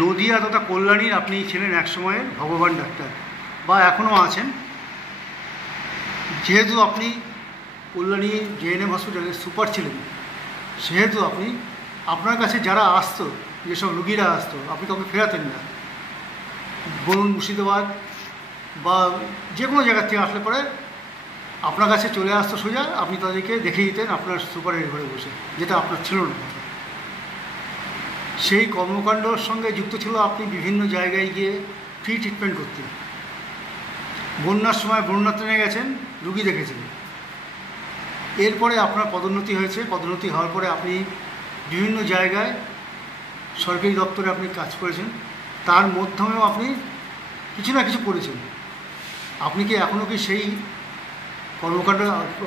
নদিয়া তথা কল্যাণীর আপনি ছিলেন এক সময়ের ভগবান ডাক্তার বা এখনও আছেন। যেহেতু আপনি কল্যাণী জেএনএম হসপিটালের সুপার ছিলেন, সেহেতু আপনি আপনার কাছে যারা আসতো, যেসব রুগীরা আসতো, আপনি কাউকে ফেরাতেন না। বলুন মুর্শিদাবাদ বা যে কোনো জায়গার থেকে আসলে পরে আপনার কাছে চলে আসতো সোজা, আপনি তাদেরকে দেখিয়ে দিতেন আপনার সুপারের ঘরে বসে, যেটা আপনার ছিল না। সেই কর্মকাণ্ডর সঙ্গে যুক্ত ছিল আপনি বিভিন্ন জায়গায় গিয়ে ফ্রি ট্রিটমেন্ট করতেন। বন্যার সময় বন্যা ট্রেনে গেছেন, রুগী দেখেছেন। এরপরে আপনার পদোন্নতি হয়েছে, পদোন্নতি হওয়ার পরে আপনি বিভিন্ন জায়গায় সরকারি দপ্তরে আপনি কাজ করেছেন, তার মাধ্যমেও আপনি কিছু না কিছু করেছেন। আপনি কি এখনও কি সেই কর্মকাণ্ড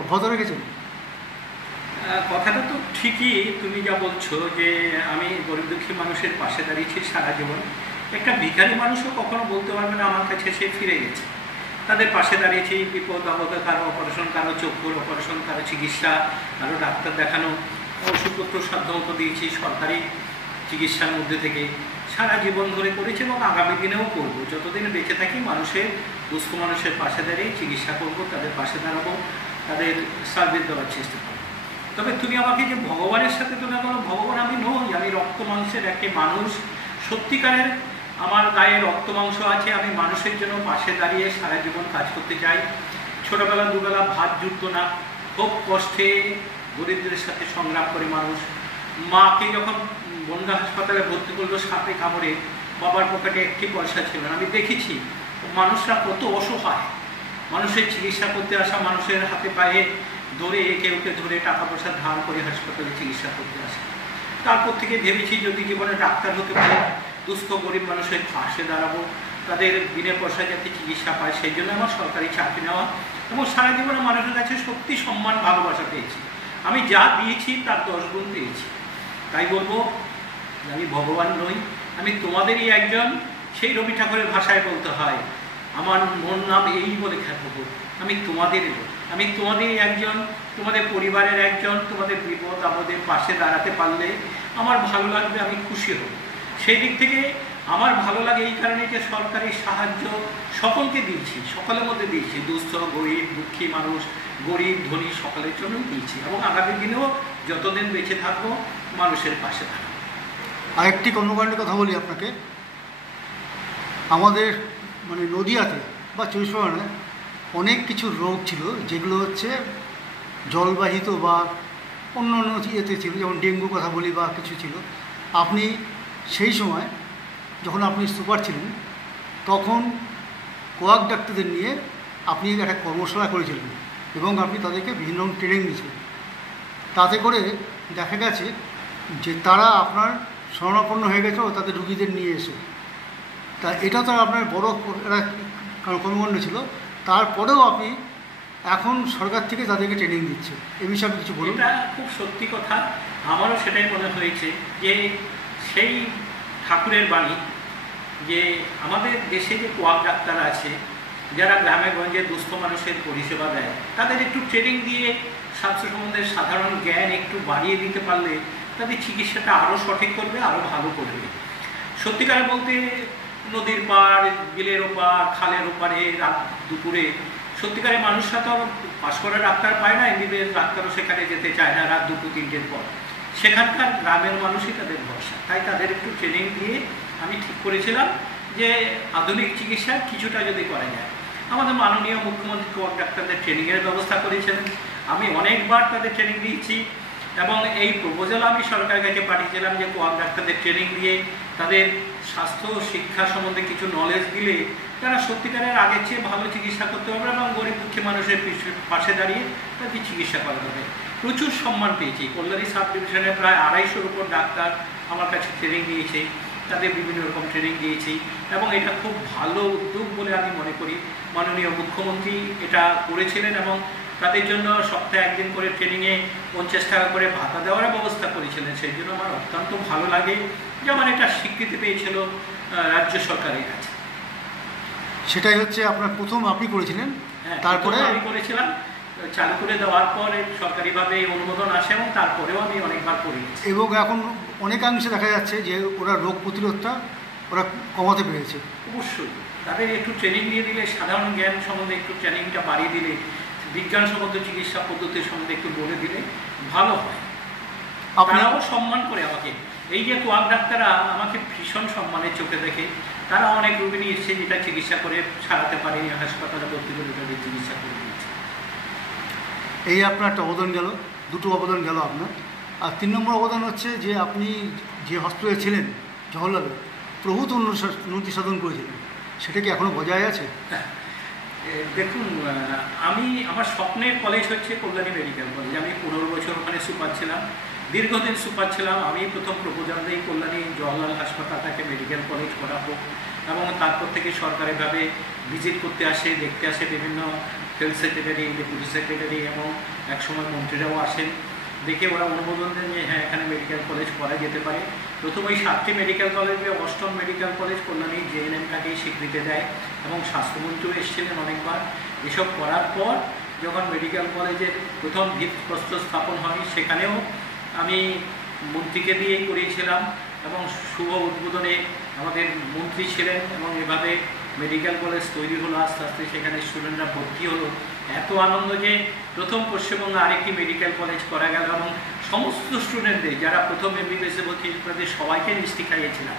অব্যাহত রেখেছেন? কথাটা তো ঠিকই, তুমি যা বলছো যে আমি গরিব দুঃখী মানুষের পাশে দাঁড়িয়েছি সারা জীবন। একটা ভিখারি মানুষও কখনো বলতে পারবে না আমার কাছে সে ফিরে গেছে। তাদের পাশে দাঁড়িয়েছি, বিপদ আপদে, কারো অপারেশন, কারো চক্ষুর অপারেশন, কারো চিকিৎসা, কারো ডাক্তার দেখানো, ওষুধপত্র সাধ্যমতো দিয়েছি সরকারি চিকিৎসার মধ্যে থেকে। সারা জীবন ধরে করেছি এবং আগামী দিনেও করবো। যতদিন বেঁচে থাকি মানুষের, দুস্থ মানুষের পাশে দাঁড়িয়ে চিকিৎসা করব, তাদের পাশে দাঁড়াবো, তাদের সার্ভিস দেওয়ার চেষ্টা করবো। তবে তুমি আমাকে যে ভগবানের সাথে তুলনা করো, ভগবান আমি নই, আমি রক্ত মাংসের একটি মানুষ। সত্যিকারের আমার গায়ে রক্ত মাংস আছে। আমি মানুষের জন্য পাশে দাঁড়িয়ে সারা জীবন কাজ করতে চাই। ছোটোবেলা দুবেলা ভাত জুটতো না, খুব কষ্টে গরিবদের সাথে সংগ্রাম করে মানুষ। মাকে যখন বন্যা হাসপাতালে ভর্তি করলো সাপে কামড়ে, বাবার পকেটে একটি পয়সা ছিল না। আমি দেখেছি মানুষরা কত অসহায়, মানুষের চিকিৎসা করতে আসা মানুষের হাতে পায়ে ধরে, একে ওকে ধরে টাকা পয়সা ধার করে হাসপাতালে চিকিৎসা করতে আসে। তারপর থেকে ভেবেছি যদি জীবনে ডাক্তার হতে পারে, দুস্থ গরিব মানুষের পাশে দাঁড়াবো, তাদের বিনা পয়সা যাতে চিকিৎসা পায়, সেই জন্য আমার সরকারি চাকরি নেওয়া। এবং সারা জীবনে মানুষের কাছে সত্যি সম্মান ভালোবাসা পেয়েছি। আমি যা দিয়েছি তার 10 গুণ পেয়েছি। তাই বলবো আমি ভগবান নই, আমি তোমাদেরই একজন। সেই রবি ঠাকুরের ভাষায় বলতে হয়, আমার মন নাম এই বলে খ্যাত হোক, আমি তোমাদের লোক, আমি তোমাদেরই একজন, তোমাদের পরিবারের একজন। তোমাদের বিপদ আপদের পাশে দাঁড়াতে পারলে আমার ভালো লাগবে, আমি খুশি হব। সেই দিক থেকে আমার ভালো লাগে এই কারণে যে সরকারি সাহায্য সকলকে দিয়েছি, সকলের মধ্যে দিয়েছি। দুস্থ গরিব দুঃখী মানুষ, গরিব ধনী সকলের জন্যই দিয়েছি এবং আগামী দিনেও যতদিন বেঁচে থাকবো মানুষের পাশে থাকবো। আরেকটি কর্মকাণ্ডের কথা বলি আপনাকে। আমাদের নদিয়াতে বা 24 পরগনায় অনেক কিছু রোগ ছিল যেগুলো হচ্ছে জলবাহিত বা অন্য অন্য ইয়েতে ছিল, যেমন ডেঙ্গু কথা বলি বা কিছু ছিল। আপনি সেই সময় যখন আপনি সুপার ছিলেন, তখন কোয়াক ডাক্তারদের নিয়ে আপনি একটা কর্মশালা করেছিলেন এবং আপনি তাদেরকে বিভিন্ন ট্রেনিং দিয়েছিলেন। তাতে করে দেখা গেছে যে তারা আপনার শরণাপন্ন হয়ে গেছে ও তাদের রুগীদের নিয়ে এসে। তা এটা তো আপনার বড় কর্মকাণ্ড ছিল। তারপরেও আপনি এখন সরকার থেকে তাদেরকে ট্রেনিং দিচ্ছে, এ বিষয়ে কিছু বলুন। এটা খুব সত্যি কথা, আমারও সেটাই মনে হয়েছে যে সেই ঠাকুরের বাণী যে আমাদের দেশে যে কোয়াক ডাক্তার আছে, যারা গ্রামে গঞ্জে দুস্থ মানুষের পরিষেবা দেয়, তাদের একটু ট্রেনিং দিয়ে স্বাস্থ্য সম্বন্ধে সাধারণ জ্ঞান একটু বাড়িয়ে দিতে পারলে তাদের চিকিৎসাটা আরও সঠিক করবে, আরও ভালো করবে। সত্যিকারে বলতে নদীর পাড়, বিলের ওপার, খালের ওপারে রাত দুপুরে সত্যিকারে মানুষরা তো পাশ করা ডাক্তার পায় না, এমবিবিএস ডাক্তারও সেখানে যেতে চায় না রাত 2-3টের পর। সেখানকার গ্রামের মানুষই তাদের ভরসা। তাই তাদের একটু ট্রেনিং দিয়ে আমি ঠিক করেছিলাম যে আধুনিক চিকিৎসা কিছুটা যদি করা যায়। আমাদের মাননীয় মুখ্যমন্ত্রী কোয়াক ডাক্তারদের ট্রেনিংয়ের ব্যবস্থা করেছিলেন, আমি অনেকবার তাদের ট্রেনিং দিয়েছি এবং এই প্রপোজাল আমি সরকারের কাছে পাঠিয়েছিলাম যে কোয়াক ডাক্তারদের ট্রেনিং দিয়ে তাদের স্বাস্থ্য শিক্ষা সম্বন্ধে কিছু নলেজ দিলে তারা সত্যিকারের আগের চেয়ে ভালো চিকিৎসা করতে পারবে এবং গরিব দুঃখী মানুষের পাশে দাঁড়িয়ে তাদের চিকিৎসা করা যাবে। প্রচুর সম্মান পেয়েছি। কল্যাণী সাব ডিভিশনে প্রায় 250-র উপর ডাক্তার আমার কাছে ট্রেনিং নিয়েছে, তাদের বিভিন্ন রকম ট্রেনিং দিয়েছি এবং এটা খুব ভালো উদ্যোগ বলে আমি মনে করি। মাননীয় মুখ্যমন্ত্রী এটা করেছিলেন এবং তাদের জন্য সপ্তাহে 1 দিন করে ট্রেনিংয়ে 50 টাকা করে ভাতা দেওয়ার ব্যবস্থা করেছিলেন। সেই জন্য আমার অত্যন্ত ভালো লাগে যে আমার এটা স্বীকৃতি পেয়েছিল রাজ্য সরকারের কাছে। সেটাই হচ্ছে আপনার প্রথম আপনি করেছিলেন, তারপরে আমি করেছিলাম। চালু করে দেওয়ার পরে সরকারিভাবে অনুমোদন আসে এবং তারপরেও আমি অনেকবার করি। এবং এখন অনেকাংশে দেখা যাচ্ছে যে ওরা রোগ প্রতিরোধটা ওরা কমাতে পেরেছে। অবশ্যই তাদের একটু ট্রেনিং দিয়ে দিলে, সাধারণ জ্ঞান সম্বন্ধে একটু ট্রেনিংটা বাড়িয়ে দিলে, বিজ্ঞানসম্মত চিকিৎসা পদ্ধতির সম্বন্ধে একটু বলে দিলে ভালো হয়। তারাও সম্মান করে আমাকে, এই যে কোয়াক ডাক্তাররা আমাকে ভীষণ সম্মানের চোখে দেখে, তারা অনেক রোগী নিয়ে এসছে যেটা চিকিৎসা করে সারাতে পারেনি, হাসপাতালে ভর্তি করে তাদের চিকিৎসা করে দিয়েছে। এই আপনার একটা অবদান গেল, দুটো অবদান গেল আপনার। আর 3 নম্বর অবদান হচ্ছে যে আপনি যে হসপিটালে ছিলেন জওহরলালে, প্রভূত উন্নতি সাধন করেছিলেন, সেটা কি এখনও বজায় আছে? দেখুন, আমি আমার স্বপ্নের কলেজ হচ্ছে কল্যাণী মেডিকেল কলেজ। আমি 15 বছর ওখানে সুপার ছিলাম, দীর্ঘদিন সুপার ছিলাম। আমি প্রথম প্রপোজাল দিই কল্যাণী জওহরলাল হাসপাতালটাকে মেডিকেল কলেজ করা হোক, এবং তারপর থেকে সরকারিভাবে ভিজিট করতে আসে, দেখতে আসে বিভিন্ন হেলথ সেক্রেটারি, ডেপুটি সেক্রেটারি এবং একসময় মন্ত্রীরাও আসেন, দেখে ওরা অনুমোদন দেন যে হ্যাঁ এখানে মেডিকেল কলেজ করা যেতে পারে। প্রথম ওই 7টি মেডিকেল কলেজে 8ম মেডিকেল কলেজ কল্যাণী JNM-টাকেই স্বীকৃতি দেয়, এবং স্বাস্থ্যমন্ত্রীও এসেছিলেন অনেকবার। এসব করার পর যখন মেডিকেল কলেজের প্রথম ভিত্তিপ্রস্তর স্থাপন হয়, সেখানেও আমি মন্ত্রীকে দিয়েই করিয়েছিলাম, এবং শুভ উদ্বোধনে আমাদের মন্ত্রী ছিলেন, এবং এভাবে মেডিকেল কলেজ তৈরি হলো। আস্তে আস্তে সেখানে স্টুডেন্টরা ভর্তি হলো। এত আনন্দ যে প্রথম পশ্চিমবঙ্গে আরেকটি মেডিকেল কলেজ করা গেল, এবং সমস্ত স্টুডেন্টদের যারা প্রথম MBBS-এ ভর্তি তাদের সবাইকে মিষ্টি খাইয়েছিলাম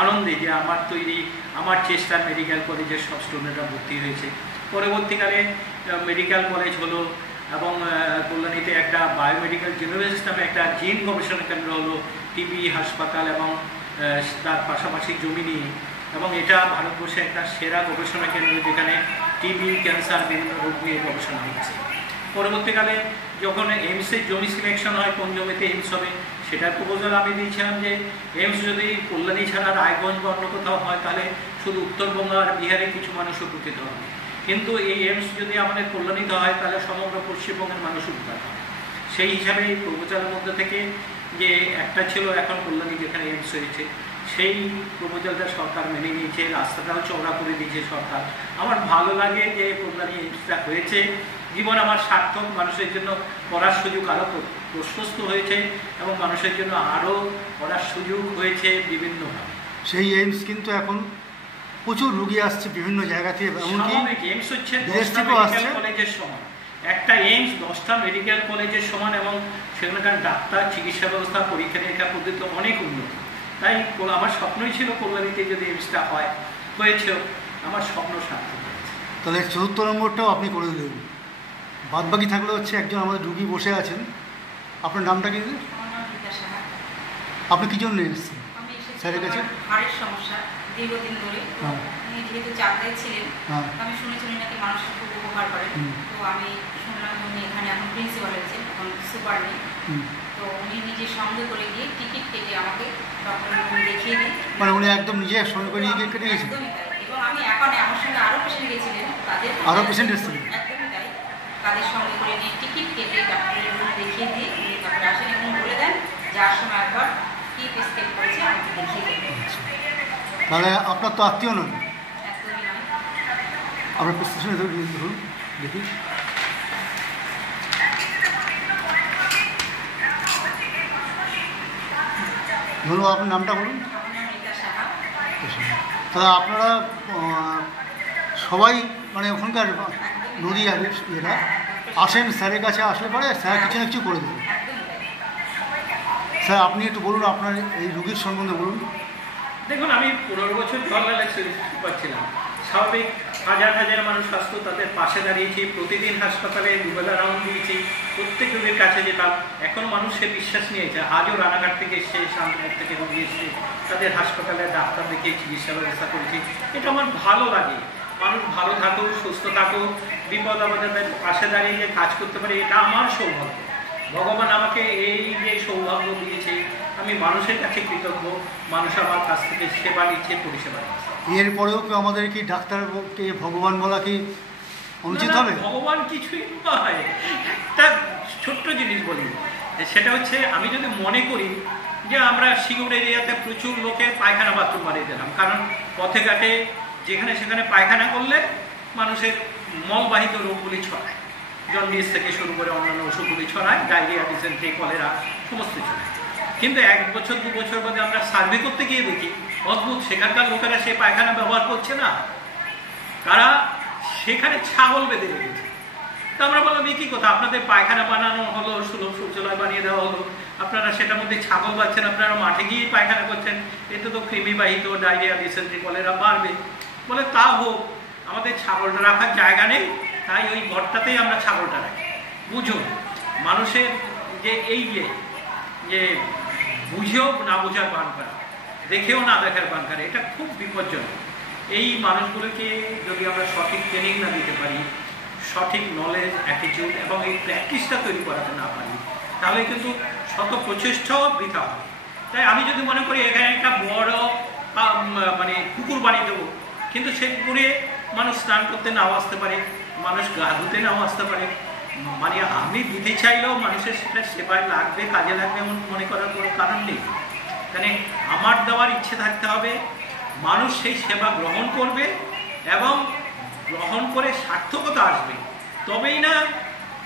আনন্দে, যে আমার তৈরি, আমার চেষ্টার মেডিকেল কলেজের সব স্টুডেন্টরা ভর্তি হয়েছে। পরবর্তীকালে মেডিকেল কলেজ হলো, এবং কল্যাণীতে একটা বায়োমেডিক্যাল জেনোলজিস্ট নামে একটা জিন গবেষণা কেন্দ্র হলো, টিবি হাসপাতাল এবং তার পাশাপাশি জমি নিয়ে, এবং এটা ভারতবর্ষে একটা সেরা গবেষণা কেন্দ্র, যেখানে টিবি, ক্যান্সার, বিভিন্ন রোগ নিয়ে গবেষণা হচ্ছে। পরবর্তীকালে যখন এইমসের জমি সিলেকশন হয়, কোন জমিতে এইমস হবে, সেটার প্রপোজাল আমি দিয়েছিলাম যে এইমস যদি কল্যাণী ছাড়া রায়গঞ্জ বা অন্য কোথাও হয়, তাহলে শুধু উত্তরবঙ্গ আর বিহারে কিছু মানুষ উপকৃত হবে, কিন্তু এই এইমস যদি আমাদের কল্যাণীতে হয় তাহলে সমগ্র পশ্চিমবঙ্গের মানুষ উপকার হবে। সেই হিসাবে এই প্রপোজালের মধ্যে থেকে যে একটা ছিল এখন কল্যাণী যেখানে এইমস হয়েছে, সেই প্রপোজালটা সরকার মেনে নিয়েছে, রাস্তাটাও চওড়া করে দিয়েছে সরকার। আমার ভালো লাগে যে কল্যাণী এইমসটা হয়েছে, জীবন আমার সার্থক, মানুষের জন্য পড়ার সুযোগ আরও প্রশস্ত হয়েছে, এবং মানুষের জন্য আরও পড়ার সুযোগ হয়েছে বিভিন্নভাবে। সেই এইমস কিন্তু এখন প্রচুর রুগী আসছে বিভিন্ন জায়গা থেকে, এমনকি এইমস হচ্ছে বিদেশ 10টা থেকেও আসছে। মেডিকেল কলেজের সমান একটা এইমস 10টা মেডিকেল কলেজের সমান, এবং সেখানকার ডাক্তার, চিকিৎসা ব্যবস্থা, পরীক্ষা নিরীক্ষা পদ্ধতি অনেক উন্নত। তাই আমার স্বপ্নই ছিল কল্যাণীতে যদি এইমসটা হয়েছে, আমার স্বপ্ন সার্থক হয়েছে। তাহলে 4র্থ নম্বরটাও আপনি করে দিলেন। বাদ বাকি থাকলে হচ্ছে একজন আমাদের রুগী বসে আছেন, আপনার নামটা কি? আমার নাম রীতা সাহা। আপনি কি জন্য এসেছেন আমি এসেছি স্যারের কাছে? আমার হাড়ের সমস্যা দীর্ঘদিন ধরে। হ্যাঁ। উনি যেহেতু চাকদায় ছিলেন, হ্যাঁ। আমি শুনেছি উনি নাকি মানুষের খুব উপকার করেন। তো আমি শুনলাম উনি এখানে এখন প্রিন্সিপাল হয়েছেন, এখন সুপার নেই। তো উনি নিজে সঙ্গে করে গিয়ে টিকিট কেটে আমাকে ডক্টর দেখিয়ে দিন। মানে উনি একদম নিজে সঙ্গে করে নিয়ে গিয়ে কেটে গেছেন? একদমই তাই। এবং আমি এখন আমার সঙ্গে আরও পেশেন্ট গেছিলেন, তাদের আরও পেশেন্ট এসেছিলেন? একদমই তাই। তাদের সঙ্গে করে নিয়ে টিকিট কেটে ডাক্তারের রুম দেখিয়ে দিয়ে উনি তারপরে আসেন এবং বলে দেন যার সময় একবার কি স্কেপ করেছে আমাকে দেখিয়ে দেবেন। তাহলে আপনার তো আত্মীয় নন? একদমই নয়। আপনার প্রেসক্রিপশনে ধরুন দেখি। ধন্যবাদ। আপনার নামটা বলুন। আমার নাম রীতা সাহা। তাহলে আপনারা সবাই মানে ওখানকার নদীয়ার এরা আসেন স্যারের কাছে, আসলে পরে স্যার কিছু না কিছু করে দেবেন। একদমই তাই। স্যার আপনি একটু বলুন আপনার এই রুগীর সম্বন্ধে বলুন। দেখুন, আমি 15 বছর জওহরলালে সুপার ছিলাম। স্বাভাবিক হাজার হাজার মানুষ আসতো, তাদের পাশে দাঁড়িয়েছি, প্রতিদিন হাসপাতালে দুবেলা রাউন্ড দিয়েছি, প্রত্যেক রোগীর কাছে যেতাম। এখন মানুষ সে বিশ্বাস নিয়েছে, আজও রানাঘাট থেকে এসছে, শান্তিপুর থেকে রোগী এসছে, তাদের হাসপাতালে ডাক্তার দেখিয়ে চিকিৎসা ব্যবস্থা করেছি। এটা আমার ভালো লাগে। মানুষ ভালো থাকুক, সুস্থ থাকুক, বিপদ আমাদের পাশে দাঁড়িয়ে যে কাজ করতে পারে, এটা আমার সৌভাগ্য। ভগবান আমাকে এই যে সৌভাগ্য দিয়েছে, আমি মানুষের কাছে কৃতজ্ঞ। মানুষ আমার কাছ থেকে সেবা নিচ্ছে, পরিষেবা নিচ্ছে। এরপরেও কি আমাদের কি ডাক্তারকে ভগবান বলা কি অনুচিত হবে? ভগবান কিছুই নয়। একটা ছোট্ট জিনিস বলি, সেটা হচ্ছে আমি যদি মনে করি যে আমরা সিঙ্গুর এরিয়াতে প্রচুর লোকের পায়খানা বাথরুম বানিয়ে দিলাম, কারণ পথে ঘাটে যেখানে সেখানে পায়খানা করলে মানুষের মলবাহিত রোগগুলি ছড়ায়, জন্ডিস থেকে শুরু করে অন্যান্য ওষুধগুলি ছড়ায়, ডায়রিয়া, ডিসেন্ট্রি, কলেরা সমস্ত ছড়ায়। কিন্তু 1 বছর 2 বছর বাদে আমরা সার্ভে করতে গিয়ে দেখি অদ্ভুত, সেখানকার লোকেরা সেই পায়খানা ব্যবহার করছে না, তারা সেখানে ছাগল বেঁধে রেখেছে। তো আমরা বললাম কি কথা, আপনাদের পায়খানা বানানো হলো, সুলভ শৌচালয় বানিয়ে দেওয়া হলো, আপনারা সেটার মধ্যে ছাগল বাচ্ছেন, আপনারা মাঠে গিয়ে পায়খানা করছেন, এতে তো কৃমিবাহিত ডায়রিয়া, ডিসেন্ট্রি, কলেরা বাড়বে। বলে তা হোক, আমাদের ছাগলটা রাখার জায়গা নেই, তাই ওই ঘরটাতেই আমরা ছাগলটা রাখি। বুঝুন, মানুষের যে এই যে বুঝেও না বোঝার বান করা, দেখেও না দেখার বান করা, এটা খুব বিপজ্জনক। এই মানুষগুলোকে যদি আমরা সঠিক ট্রেনিং না দিতে পারি, সঠিক নলেজ, অ্যাটিটিউড এবং এই প্র্যাকটিসটা তৈরি করাতে না পারি, তাহলে কিন্তু শত প্রচেষ্টাও বৃথা হবে। তাই আমি যদি মনে করি এখানে একটা বড় মানে পুকুর বানিয়ে দেবো, কিন্তু সেই পুকুরে মানুষ স্নান করতে নাও আসতে পারে, মানুষ গা ধুতে নাও আসতে পারে, মানে আমি দিতে চাইলেও মানুষের সেটা সেবায় লাগবে, কাজে লাগবে এমন মনে করার কোনো কারণ নেই। মানে আমার দেওয়ার ইচ্ছে থাকতে হবে, মানুষ সেই সেবা গ্রহণ করবে এবং গ্রহণ করে সার্থকতা আসবে, তবেই না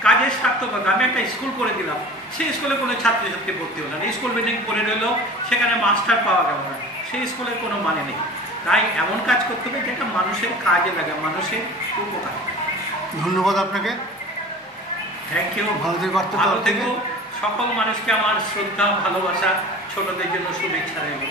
কাজের সার্থকতা। আমি একটা স্কুল করে দিলাম, সেই স্কুলে কোনো ছাত্রছাত্রী ভর্তি হলো না, স্কুল বিল্ডিং করে রইল, সেখানে মাস্টার পাওয়া গেল না, সেই স্কুলের কোনো মানে নেই। তাই এমন কাজ করতে হবে যেটা মানুষের কাজে লাগে, মানুষের উপকার। ধন্যবাদ আপনাকে, থ্যাংক ইউ। ভালো থেকো। সকল মানুষকে আমার শ্রদ্ধা, ভালোবাসা, ছোটদের জন্য শুভেচ্ছা রইল।